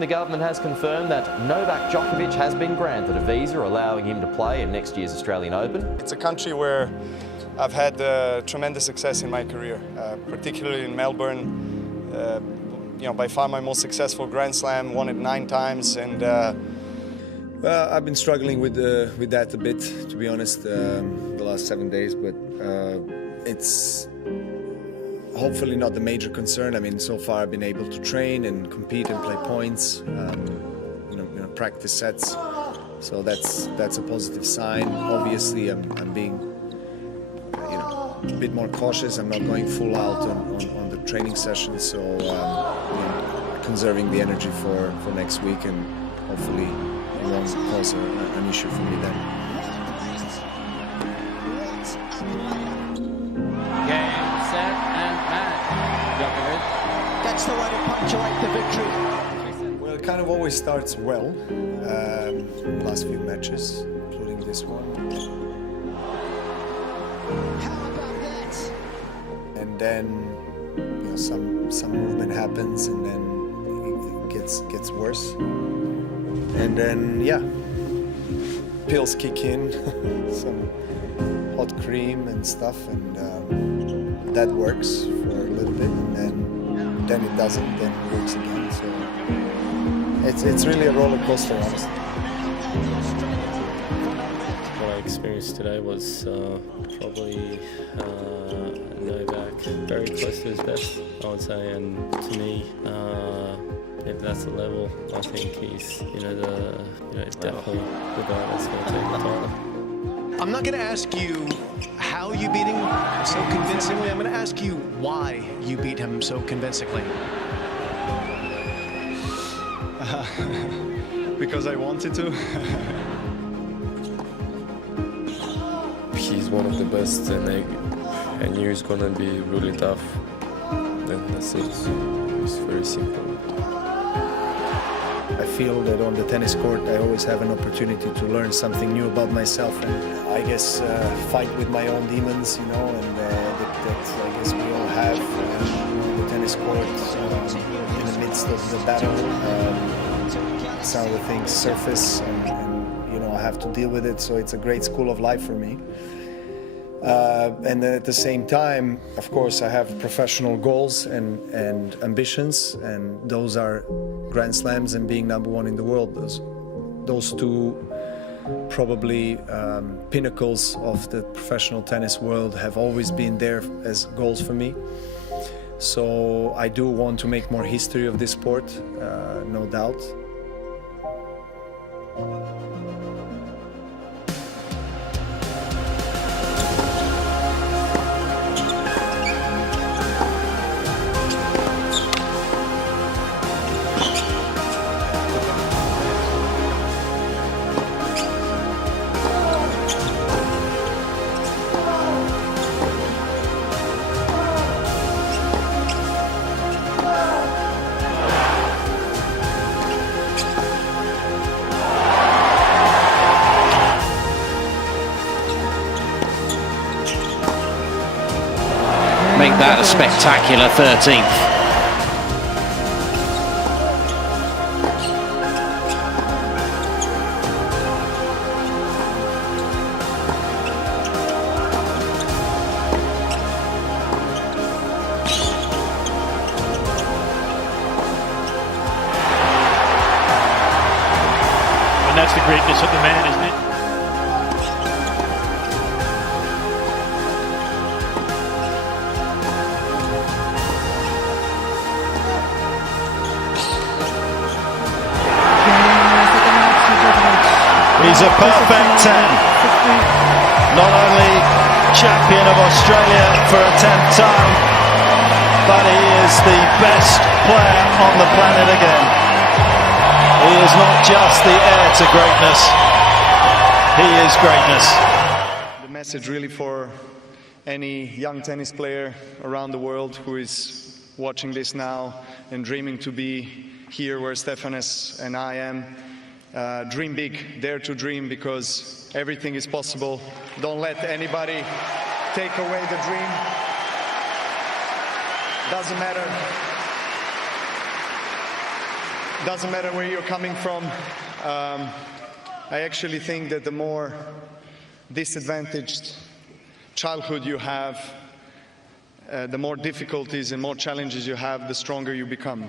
The government has confirmed that Novak Djokovic has been granted a visa allowing him to play in next year's Australian Open. It's a country where I've had tremendous success in my career, particularly in Melbourne. By far my most successful Grand Slam, won it 9 times, and well, I've been struggling with that a bit, to be honest, the last 7 days, but it's hopefully not the major concern. I mean, so far I've been able to train and compete and play points, practice sets, so that's a positive sign. Obviously, I'm being a bit more cautious. I'm not going full out on the training session, so conserving the energy for next week, and hopefully it won't cause an issue for me then. Game, set, and match. Djokovic. That's the way to punctuate the victory. Well, it kind of always starts well. Last few matches, including this one. How about that? And then some movement happens, and then it gets worse. And then pills kick in, some hot cream and stuff, and that works for a little bit, and then it doesn't, then it works again. So it's really a roller coaster, honestly. What I experienced today was probably Novak very close to his best, I would say, and to me, if that's the level, I think he's definitely the guy that's going to take the title. I'm not going to ask you how you beat him so convincingly. I'm going to ask you why you beat him so convincingly. because I wanted to. He's one of the best, and I knew it's going to be really tough. Then that's it. It's very simple. I feel that on the tennis court I always have an opportunity to learn something new about myself, and I guess fight with my own demons, and that I guess we all have on the tennis court in the midst of the battle. Some of the things surface, and I have to deal with it, so it's a great school of life for me. And at the same time, of course, I have professional goals and ambitions, and those are Grand Slams and being #1 in the world. Those two probably pinnacles of the professional tennis world have always been there as goals for me. So I do want to make more history of this sport, no doubt. Make that a spectacular 13th. And that's the greatness of the man, isn't it? He's a perfect 10. Not only champion of Australia for a 10th time, but he is the best player on the planet again. He is not just the heir to greatness, he is greatness. The message really for any young tennis player around the world who is watching this now and dreaming to be here where Stefanos and I am. Dream big, dare to dream, because everything is possible. Don't let anybody take away the dream. Doesn't matter doesn't matter where you're coming from. I actually think that the more disadvantaged childhood you have, the more difficulties and more challenges you have, the stronger you become.